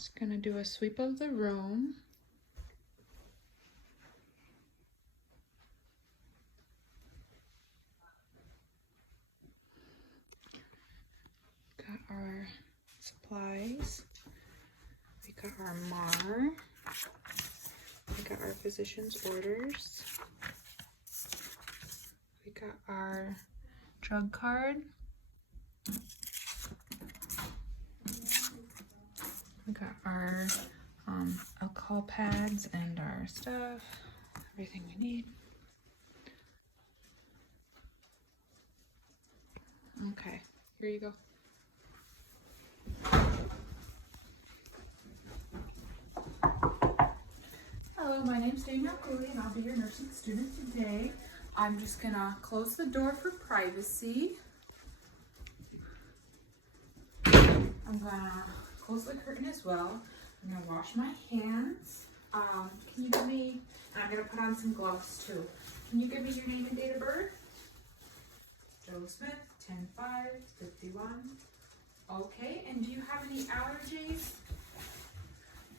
Just gonna do a sweep of the room. Got our supplies. We got our MAR. We got our physician's orders. We got our drug card. We got our alcohol pads and our stuff, everything we need. Okay, here you go. Hello, my name's Danielle Cooley and I'll be your nursing student today. I'm just gonna close the door for privacy. I'm gonna close the curtain as well. I'm gonna wash my hands. Can you give me, and I'm gonna put on some gloves too. Can you give me your name and date of birth? Joe Smith, 10/5/51. Okay, and do you have any allergies?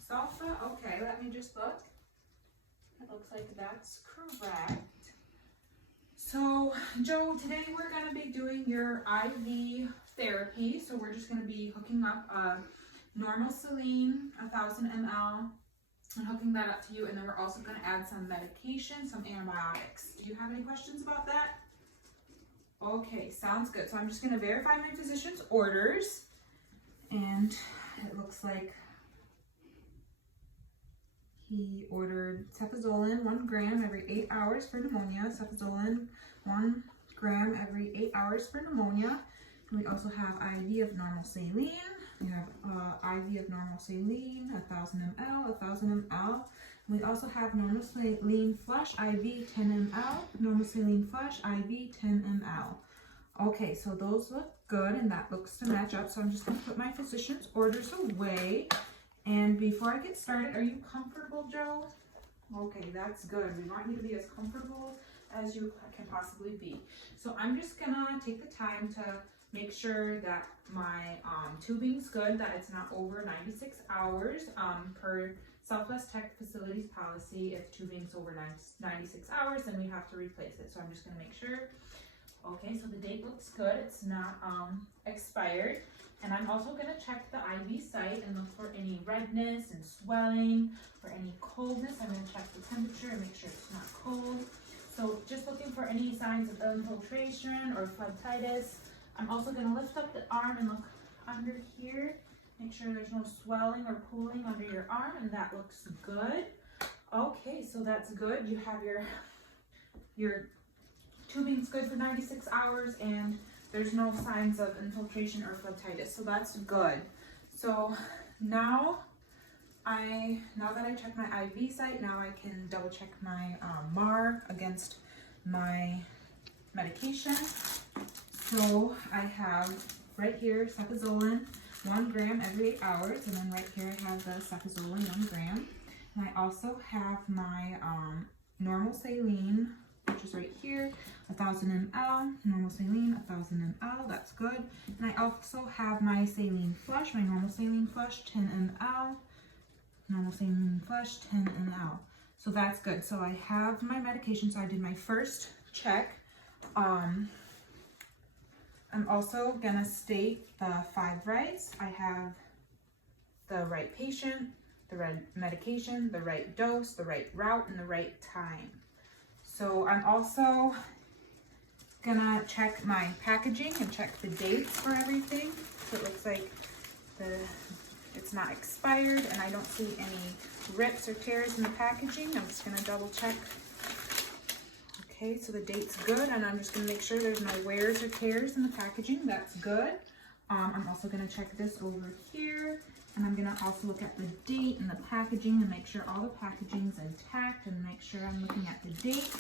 Sulfa? Okay, let me just look. It looks like that's correct. So, Joe, today we're going to be doing your IV therapy. So we're just going to be hooking up a normal saline, 1,000 ml, and hooking that up to you. And then we're also going to add some medication, some antibiotics. Do you have any questions about that? Okay, sounds good. So I'm just going to verify my physician's orders. And it looks like he ordered cefazolin 1 gram every 8 hours for pneumonia. Cefazolin 1 gram every 8 hours for pneumonia. And we also have IV of normal saline. We have IV of normal saline, 1,000 ml, 1,000 ml. And we also have normal saline flush IV 10 ml, normal saline flush IV 10 ml. Okay, so those look good and that looks to match up. So I'm just going to put my physician's orders away. And before I get started, are you comfortable, Joe? Okay, that's good. We want you to be as comfortable as you can possibly be. So I'm just gonna take the time to make sure that my tubing's good, that it's not over 96 hours. Per Southwest Tech Facilities policy, if tubing's over 96 hours, then we have to replace it. So I'm just gonna make sure. Okay, so the date looks good. It's not expired. And I'm also going to check the IV site and look for any redness and swelling or any coldness. I'm going to check the temperature and make sure it's not cold. So just looking for any signs of infiltration or phlebitis. I'm also going to lift up the arm and look under here. Make sure there's no swelling or pooling under your arm, and that looks good. Okay, so that's good. You have your tubing's good for 96 hours and there's no signs of infiltration or phlebitis, so that's good. So now that I checked my IV site, now I can double check my MAR against my medication. So I have right here cefazolin 1 gram every 8 hours, and then right here I have the cefazolin 1 gram. And I also have my normal saline, which is right here, 1,000 ml, normal saline, 1,000 ml, that's good. And I also have my saline flush, my normal saline flush, 10 ml, normal saline flush, 10 ml. So that's good. So I have my medication, so I did my first check. I'm also gonna state the 5 rights. I have the right patient, the right medication, the right dose, the right route, and the right time. So I'm also gonna check my packaging and check the dates for everything. So it looks like it's not expired and I don't see any rips or tears in the packaging. I'm just gonna double check. Okay, so the date's good, and I'm just gonna make sure there's no wears or tears in the packaging. That's good. I'm also gonna check this over here, and I'm gonna also look at the date and the packaging and make sure all the packaging's intact, and make sure I'm looking at the date.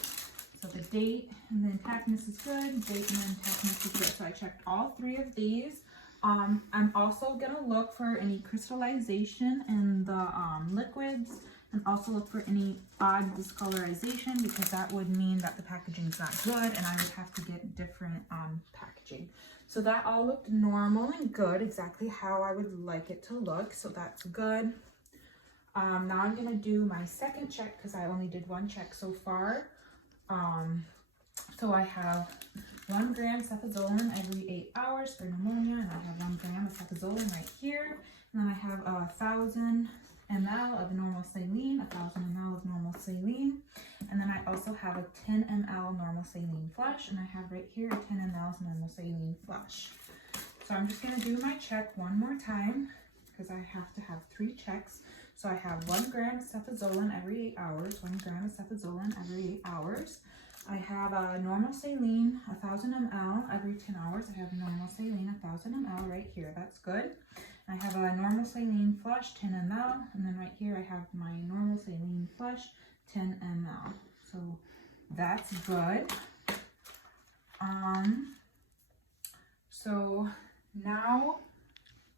So the date and the intactness is good, date and the intactness is good. So I checked all 3 of these. I'm also gonna look for any crystallization in the liquids And also look for any odd discolorization, because that would mean that the packaging is not good and I would have to get different packaging. So that all looked normal and good, exactly how I would like it to look. So that's good. Now I'm gonna do my second check because I only did one check so far. So I have 1 gram cefazolin every 8 hours for pneumonia, and I have 1 gram of cefazolin right here. And then I have 1,000 ml of normal saline, 1,000 ml of normal saline, and then I also have a 10 ml normal saline flush, and I have right here a 10 ml normal saline flush. So I'm just gonna do my check one more time because I have to have 3 checks. So I have 1 gram of cefazolin every 8 hours, 1 gram of cefazolin every 8 hours. I have a normal saline, 1,000 ml every 10 hours. I have normal saline, 1,000 ml right here. That's good. I have a normal saline flush, 10 ml, and then right here I have my normal saline flush, 10 ml. So that's good. So now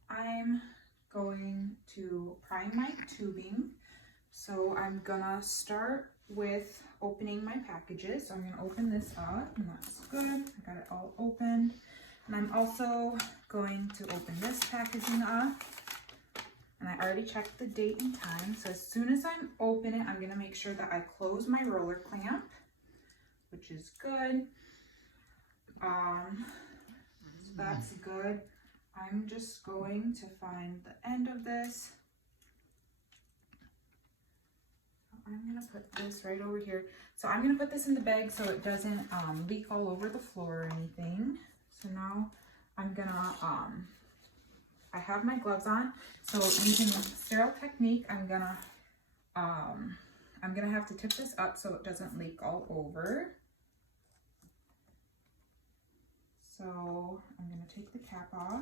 I'm going to prime my tubing. So I'm gonna start with opening my packages. So I'm gonna open this up, and that's good. I got it all opened. And I'm also going to open this packaging up. And I already checked the date and time. So as soon as I open it, I'm gonna make sure that I close my roller clamp, which is good. So that's good. I'm just going to find the end of this. I'm gonna put this right over here. So I'm gonna put this in the bag so it doesn't leak all over the floor or anything. So now I'm gonna, I have my gloves on. So using sterile technique, I'm gonna have to tip this up so it doesn't leak all over. So I'm gonna take the cap off.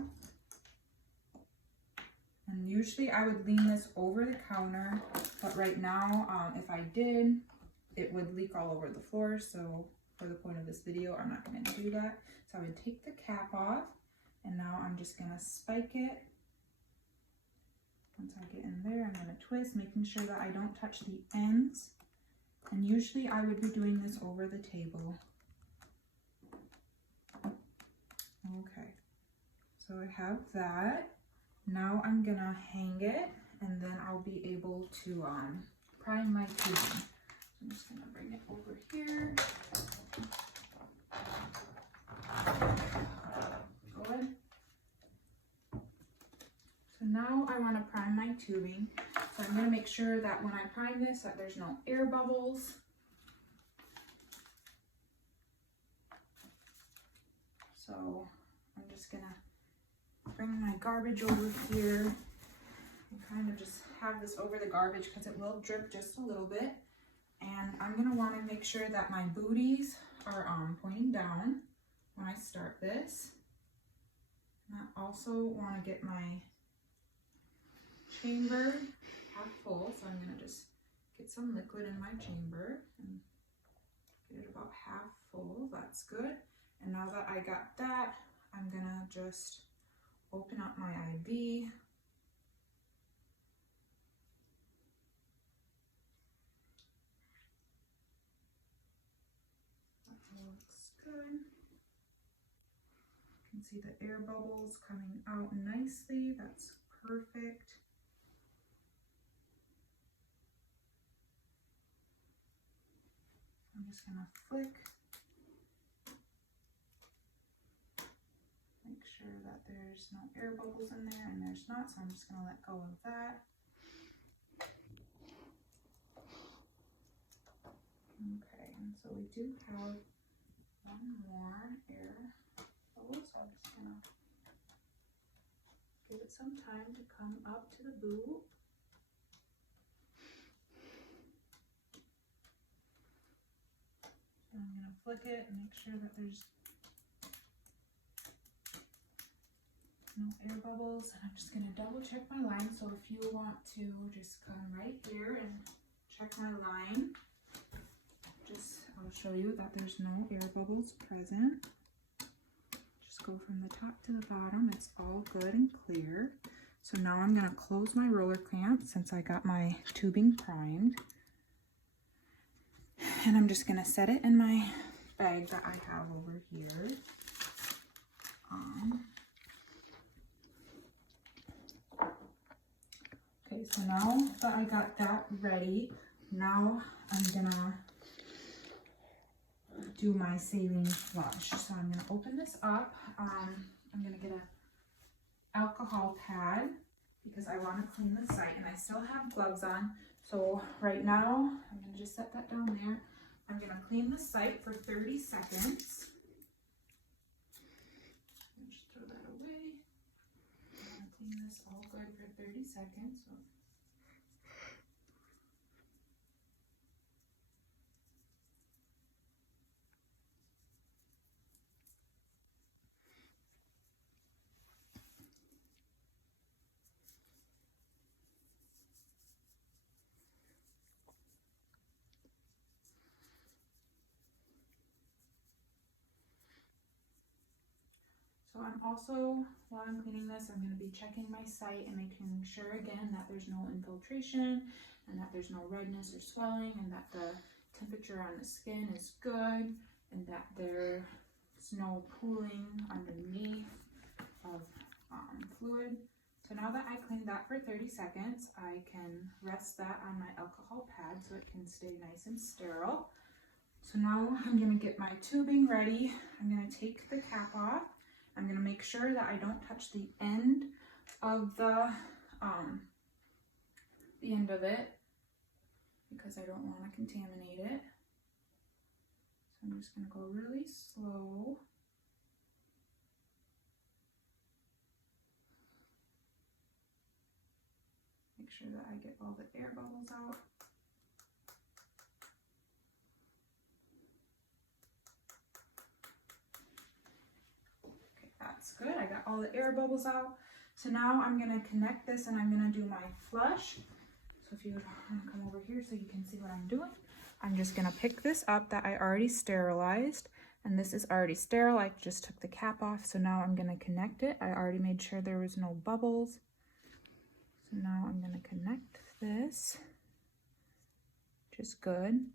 And usually I would lean this over the counter, but right now, if I did, it would leak all over the floor. So for the point of this video, I'm not gonna do that. So I would take the cap off, and now I'm just gonna spike it. Once I get in there, I'm gonna twist, making sure that I don't touch the ends. And usually I would be doing this over the table. Okay, so I have that. Now I'm gonna hang it, and then I'll be able to prime my tubing. So I'm just gonna bring it over here. Good. So now I want to prime my tubing. So I'm gonna make sure that when I prime this, that there's no air bubbles. So I'm just gonna bring my garbage over here and kind of just have this over the garbage because it will drip just a little bit. And I'm gonna want to make sure that my booties are pointing down when I start this. And I also want to get my chamber half full, so I'm gonna just get some liquid in my chamber and get it about half full. That's good. And now that I got that, I'm gonna just open up my IV. That looks good. You can see the air bubbles coming out nicely. That's perfect. I'm just gonna flick. Make sure that there's no air bubbles in there, and there's not, so I'm just gonna let go of that. Okay, and so we do have one more air bubble, so I'm just gonna give it some time to come up to the boot. And I'm gonna flick it and make sure that there's no air bubbles. And I'm just gonna double check my line. So if you want to just come right here and check my line, I'll show you that there's no air bubbles present. Just go from the top to the bottom. It's all good and clear. So now I'm gonna close my roller clamp since I got my tubing primed. And I'm just gonna set it in my bag that I have over here. Okay, so now that I got that ready, now I'm gonna do my saline flush. So I'm gonna open this up. I'm gonna get a alcohol pad because I want to clean the site, and I still have gloves on. So right now, I'm gonna just set that down there. I'm gonna clean the site for 30 seconds. Just throw that away. I'm gonna clean this all good for 30 seconds. So I'm also, while I'm cleaning this, I'm going to be checking my site and making sure again that there's no infiltration and that there's no redness or swelling, and that the temperature on the skin is good, and that there's no pooling underneath of fluid. So now that I cleaned that for 30 seconds, I can rest that on my alcohol pad so it can stay nice and sterile. So now I'm going to get my tubing ready. I'm going to take the cap off. I'm going to make sure that I don't touch the end of it because I don't want to contaminate it. So I'm just going to go really slow. Make sure that I get all the air bubbles out. That's good. I got all the air bubbles out. So now I'm going to connect this and I'm going to do my flush. So if you would want to come over here so you can see what I'm doing. I'm just going to pick this up that I already sterilized. And this is already sterile. I just took the cap off. So now I'm going to connect it. I already made sure there was no bubbles. So now I'm going to connect this, which is good.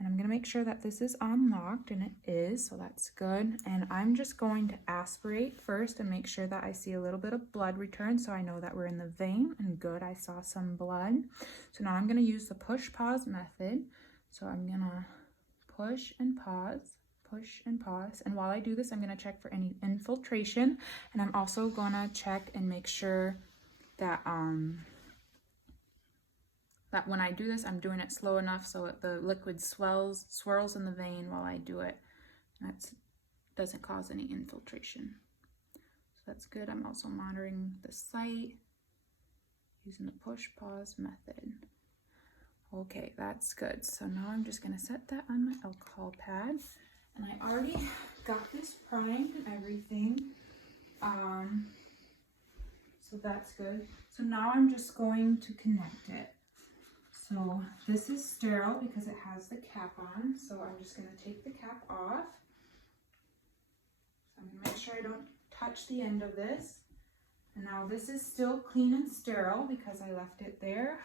And I'm going to make sure that this is unlocked, and it is, so that's good. And I'm just going to aspirate first and make sure that I see a little bit of blood return, so I know that we're in the vein, and good, I saw some blood. So now I'm going to use the push-pause method. So I'm going to push and pause, and while I do this, I'm going to check for any infiltration, and I'm also going to check and make sure that that when I do this, I'm doing it slow enough so that the liquid swirls in the vein while I do it. That doesn't cause any infiltration. So that's good. I'm also monitoring the site using the push-pause method. Okay, that's good. So now I'm just gonna set that on my alcohol pad. And I already got this primed and everything. So that's good. So now I'm just going to connect it. So this is sterile because it has the cap on. So I'm just going to take the cap off. So I'm going to make sure I don't touch the end of this. And now this is still clean and sterile because I left it there.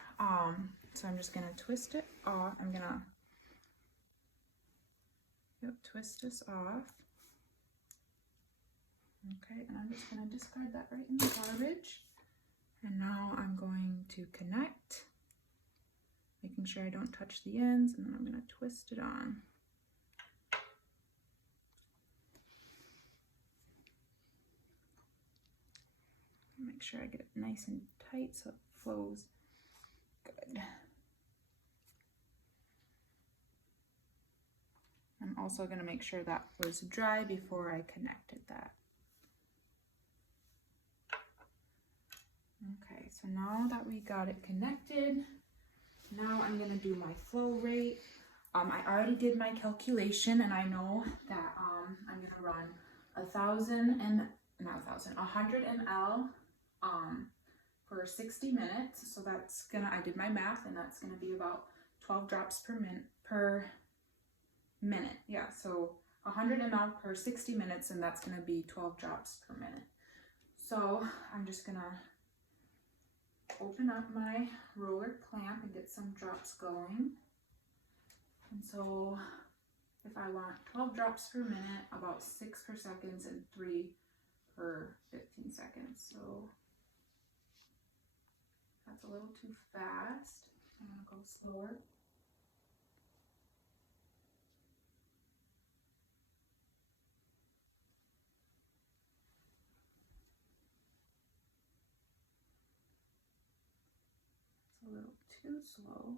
So I'm just going to twist it off. I'm going to twist this off. Okay, and I'm just going to discard that right in the garbage. And now I'm going to connect, making sure I don't touch the ends, and then I'm going to twist it on. Make sure I get it nice and tight so it flows good. I'm also going to make sure that was dry before I connected that. Okay, so now that we got it connected, now I'm going to do my flow rate. I already did my calculation, and I know that I'm going to run 100 ml for 60 minutes. So that's gonna, I did my math, and that's gonna be about 12 drops per minute. Yeah, so 100 ml per 60 minutes, and that's gonna be 12 drops per minute. So I'm just gonna open up my roller clamp and get some drops going. And so if I want 12 drops per minute, about 6 per second and 3 per 15 seconds. So that's a little too fast. I'm gonna go slower. It's a little too slow.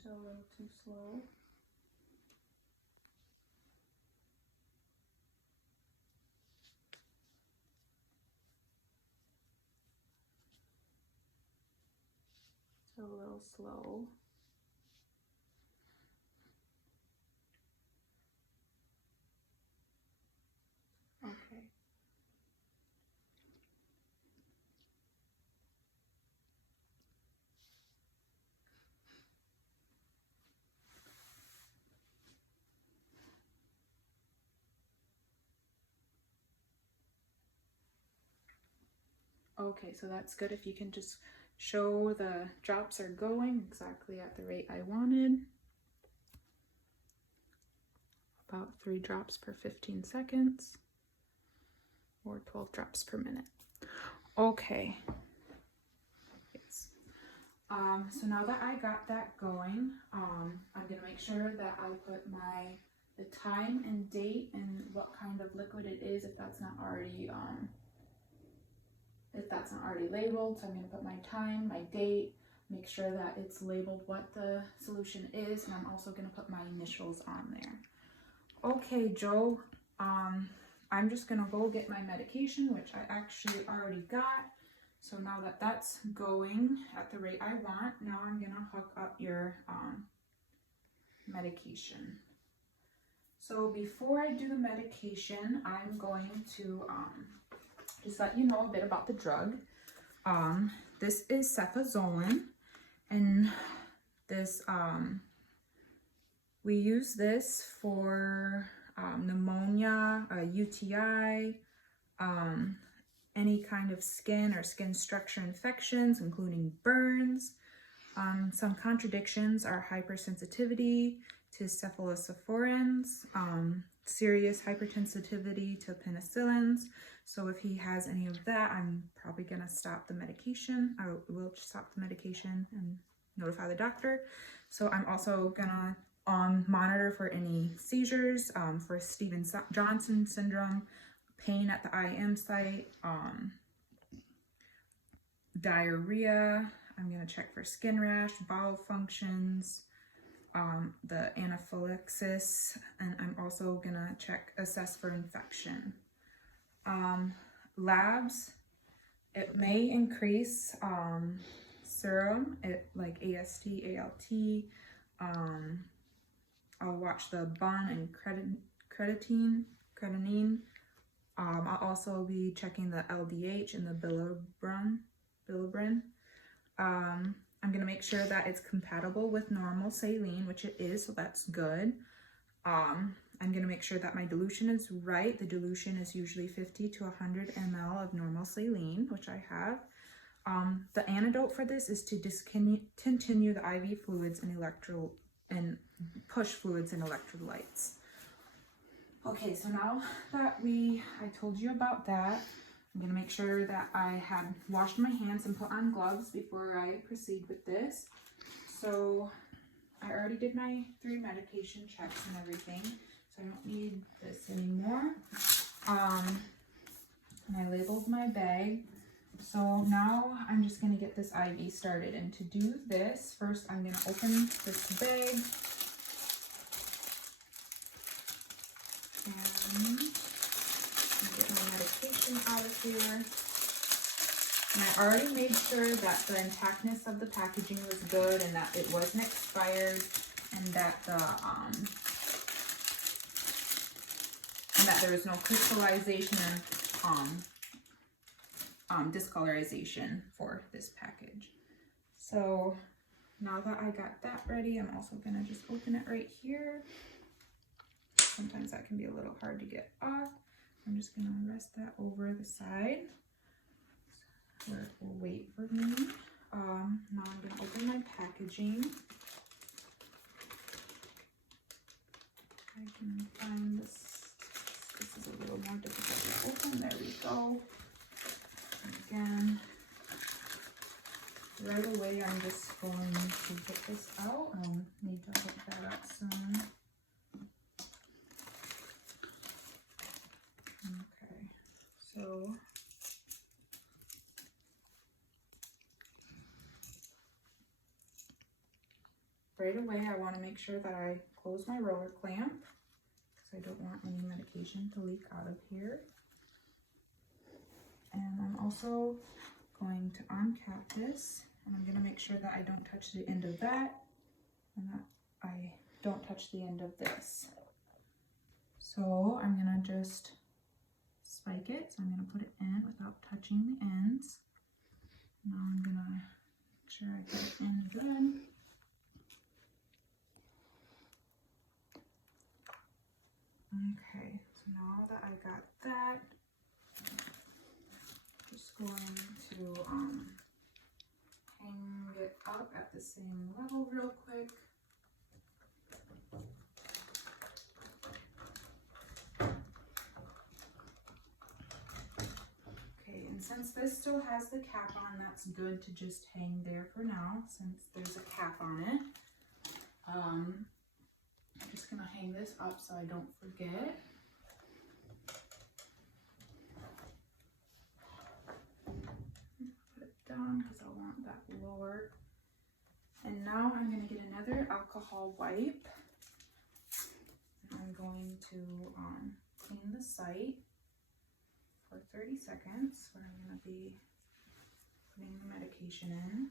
Still a little too slow. Still a little slow. Okay. Okay, so that's good if you can just show the drops are going exactly at the rate I wanted. About 3 drops per 15 seconds or 12 drops per minute. Okay. Yes. So now that I got that going, I'm gonna make sure that I put the time and date and what kind of liquid it is if that's not already labeled. So I'm going to put my time, my date, make sure that it's labeled what the solution is, and I'm also going to put my initials on there. Okay, Joe, I'm just going to go get my medication, which I actually already got. So now that that's going at the rate I want, now I'm going to hook up your medication. So before I do the medication, I'm going to just let you know a bit about the drug. This is cefazolin, and this we use this for pneumonia, UTI, any kind of skin or skin structure infections, including burns. Some contradictions are hypersensitivity to cephalosporins, serious hypersensitivity to penicillins. So if he has any of that, I'm probably gonna stop the medication. I will stop the medication and notify the doctor. So I'm also gonna monitor for any seizures, for Stevens-Johnson syndrome, pain at the IM site, diarrhea. I'm gonna check for skin rash, bowel functions, the anaphylaxis, and I'm also gonna assess for infection. Labs, it may increase serum, like AST, ALT. I'll watch the BUN and creatinine. I'll also be checking the LDH and the bilirubin. I'm gonna make sure that it's compatible with normal saline, which it is, so that's good. I'm gonna make sure that my dilution is right. The dilution is usually 50 to 100 ml of normal saline, which I have. The antidote for this is to discontinue the IV fluids and push fluids and electrolytes. Okay, so now that I told you about that, I'm gonna make sure that I had washed my hands and put on gloves before I proceed with this. So I already did my 3 medication checks and everything, so I don't need this anymore. And I labeled my bag. So now I'm just gonna get this IV started, and to do this, first I'm gonna open this bag and get my medication out of here. And I already made sure that the intactness of the packaging was good and that it wasn't expired, and that there was no crystallization or discolorization for this package. So now that I got that ready, I'm also gonna just open it right here. Sometimes that can be a little hard to get off. I'm just gonna rest that over the side where it will wait for me. Now I'm gonna open my packaging. I can find this. This is a little more difficult to open. There we go. And again, right away I'm just going to get this out. Need to hook that up soon. Okay, so right away I want to make sure that I close my roller clamp because I don't want any medication to leak out of here. And I'm also going to uncap this, and I'm going to make sure that I don't touch the end of that and that I don't touch the end of this. So I'm going to just spike it. So I'm going to put it in without touching the ends. Now I'm going to make sure I get it in good. Okay, so now that I got that, I'm just going to hang it up at the same level real quick. Okay, and since this still has the cap on, that's good to just hang there for now since there's a cap on it. I'm just gonna hang this up so I don't forget. Put it down because I want that lower. And now I'm gonna get another alcohol wipe. I'm going to clean the site for 30 seconds where I'm gonna be putting the medication in.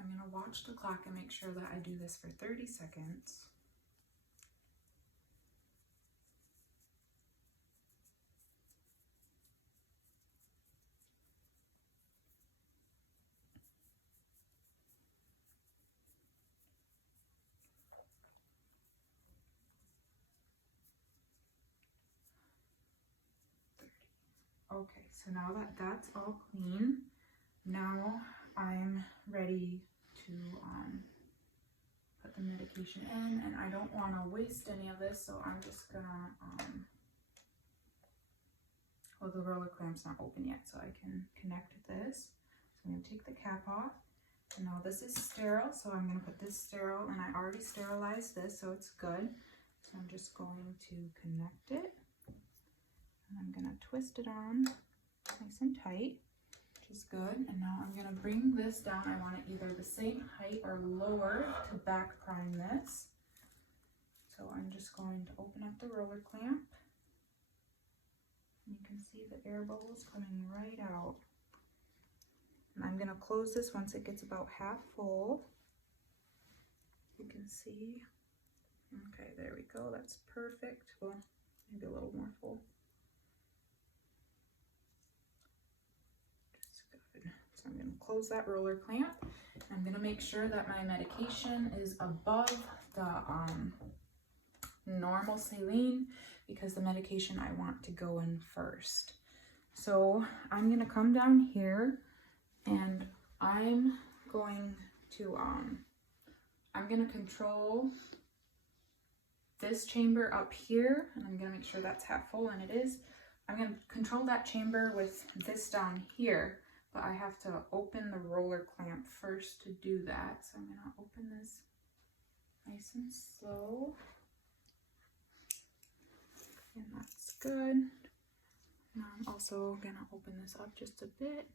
I'm going to watch the clock and make sure that I do this for 30 seconds. Okay, so now that that's all clean, now I'm ready to put the medication in, and I don't want to waste any of this, so I'm just gonna well, the roller clamp's not open yet, so I can connect this. So I'm gonna take the cap off, and now this is sterile, so I'm gonna put this sterile, and I already sterilized this, so it's good. So I'm just going to connect it, and I'm gonna twist it on nice and tight, which is good. And now I'm gonna bring this down. I want it either the same height or lower to back prime this. So I'm just going to open up the roller clamp. You can see the air bubbles coming right out. And I'm gonna close this once it gets about half full. You can see. Okay, there we go. That's perfect. Well, maybe a little more full. So I'm going to close that roller clamp. I'm going to make sure that my medication is above the normal saline because the medication I want to go in first. So I'm going to come down here and I'm going to control this chamber up here, and I'm going to make sure that's half full, and it is. I'm going to control that chamber with this down here. But I have to open the roller clamp first to do that. So I'm going to open this nice and slow. And that's good. Now I'm also going to open this up just a bit.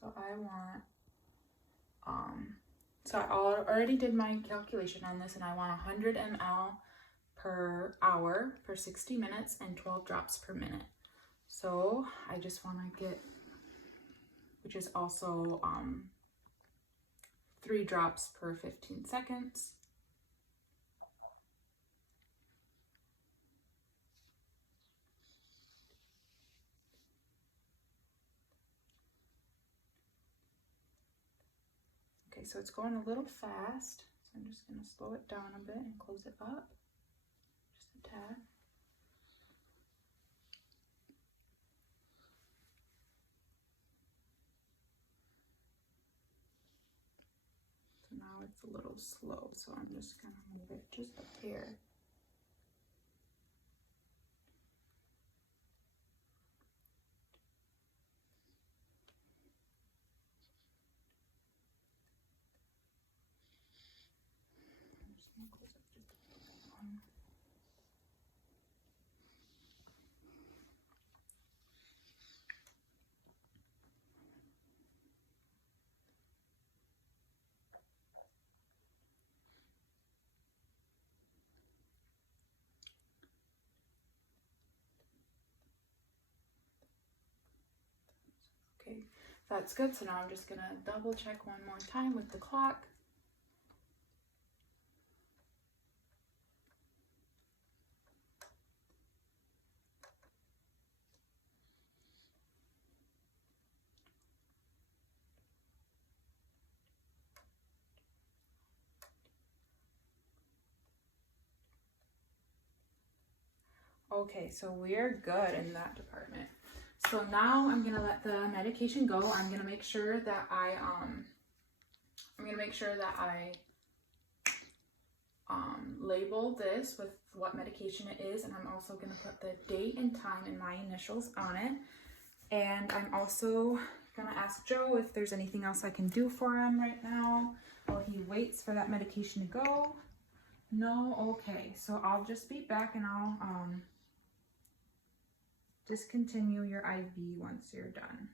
So I want, so I already did my calculation on this, and I want 100 ml per hour per 60 minutes and 12 drops per minute. So I just want to get, which is also 3 drops per 15 seconds. Okay, so it's going a little fast, so I'm just going to slow it down a bit and close it up just a tad. So now it's a little slow, so I'm just going to move it just a hair. Okay, that's good. So now I'm just gonna double check one more time with the clock. Okay, so we're good in that department. So now I'm gonna let the medication go. I'm gonna make sure that I label this with what medication it is, and I'm also gonna put the date and time and my initials on it. And I'm also gonna ask Joe if there's anything else I can do for him right now while he waits for that medication to go. No? Okay, so I'll just be back and I'll discontinue your IV once you're done.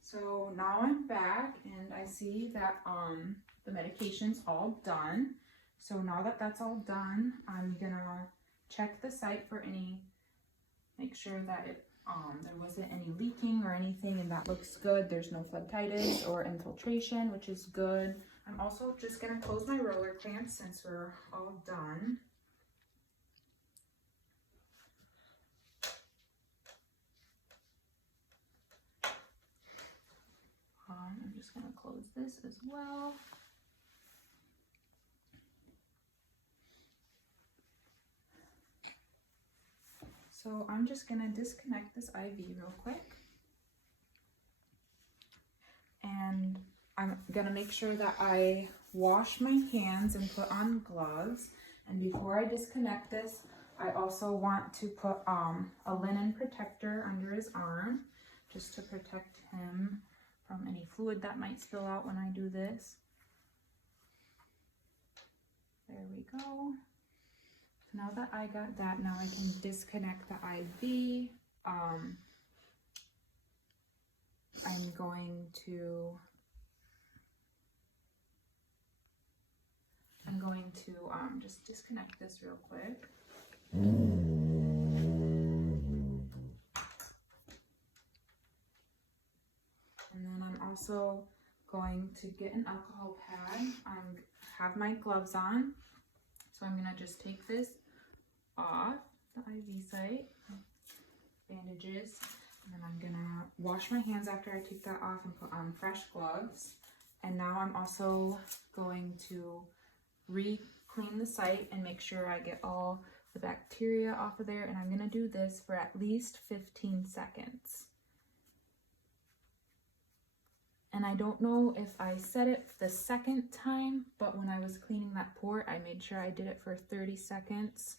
So now I'm back and I see that the medication's all done. So now that that's all done, I'm gonna check the site for make sure that there wasn't any leaking or anything, and that looks good. There's no phlebitis or infiltration, which is good. I'm also just gonna close my roller clamps since we're all done. I'm just gonna close this as well. So I'm just gonna disconnect this IV real quick. And I'm gonna make sure that I wash my hands and put on gloves. And before I disconnect this, I also want to put a linen protector under his arm just to protect him from any fluid that might spill out when I do this. There we go. So now that I got that, now I can disconnect the IV. I'm going to just disconnect this real quick. And then I'm also going to get an alcohol pad. I have my gloves on. So I'm gonna just take this off the IV site, bandages, and then I'm gonna wash my hands after I take that off and put on fresh gloves. And now I'm also going to re-clean the site and make sure I get all the bacteria off of there. And I'm gonna do this for at least 15 seconds. And I don't know if I said it the second time, but when I was cleaning that port, I made sure I did it for 30 seconds,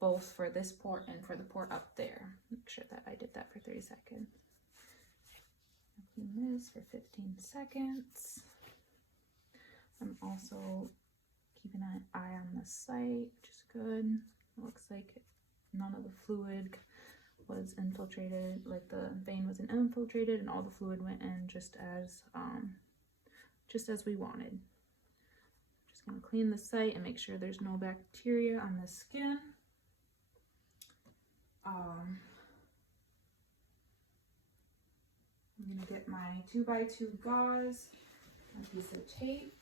both for this port and for the port up there. Make sure that I did that for 30 seconds. I'll clean this for 15 seconds. I'm also keeping an eye on the site, which is good. It looks like none of the fluid was infiltrated, like the vein wasn't infiltrated, and all the fluid went in just as just as we wanted. Just gonna clean the site and make sure there's no bacteria on the skin. I'm gonna get my 2x2 gauze, a piece of tape.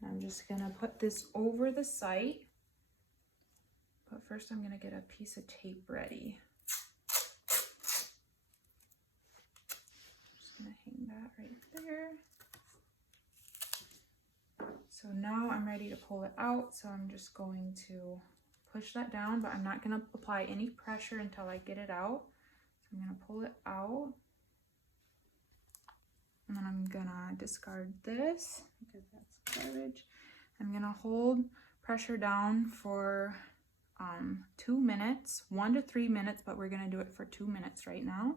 And I'm just gonna put this over the site. But first I'm gonna get a piece of tape ready. Just gonna hang that right there. So now I'm ready to pull it out. So I'm just going to push that down, but I'm not gonna apply any pressure until I get it out. So I'm gonna pull it out. And then I'm gonna discard this because that's garbage. I'm gonna hold pressure down for 2 minutes, 1 to 3 minutes, but we're gonna do it for 2 minutes right now.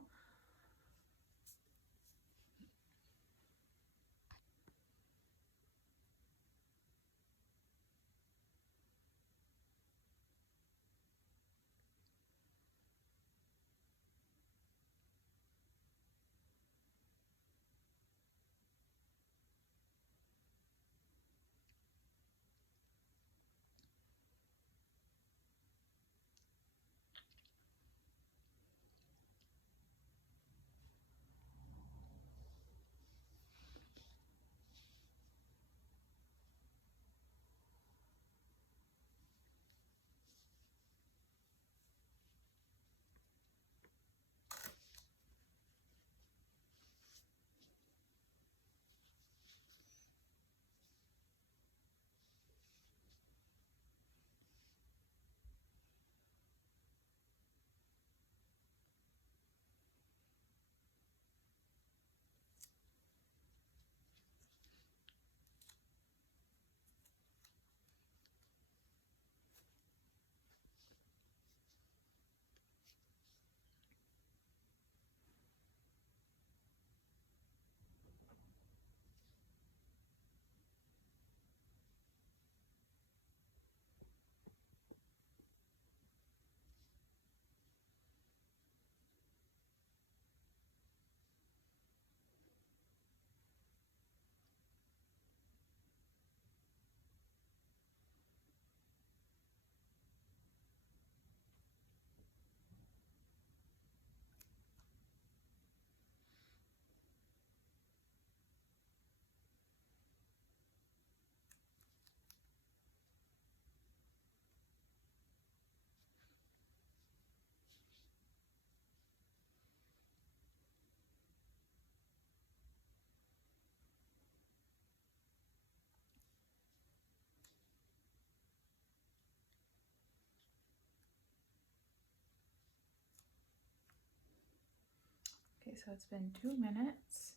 Okay, so it's been 2 minutes.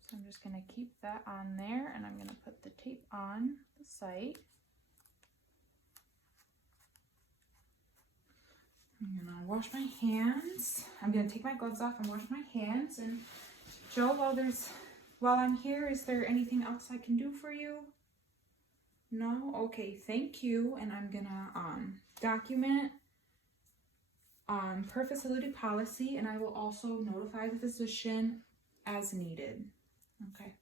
So I'm just gonna keep that on there and I'm gonna put the tape on the site. I'm gonna wash my hands. I'm gonna take my gloves off and wash my hands. And Joe, while I'm here, is there anything else I can do for you? No? Okay, thank you. And I'm gonna document per facility policy, and I will also notify the physician as needed. Okay.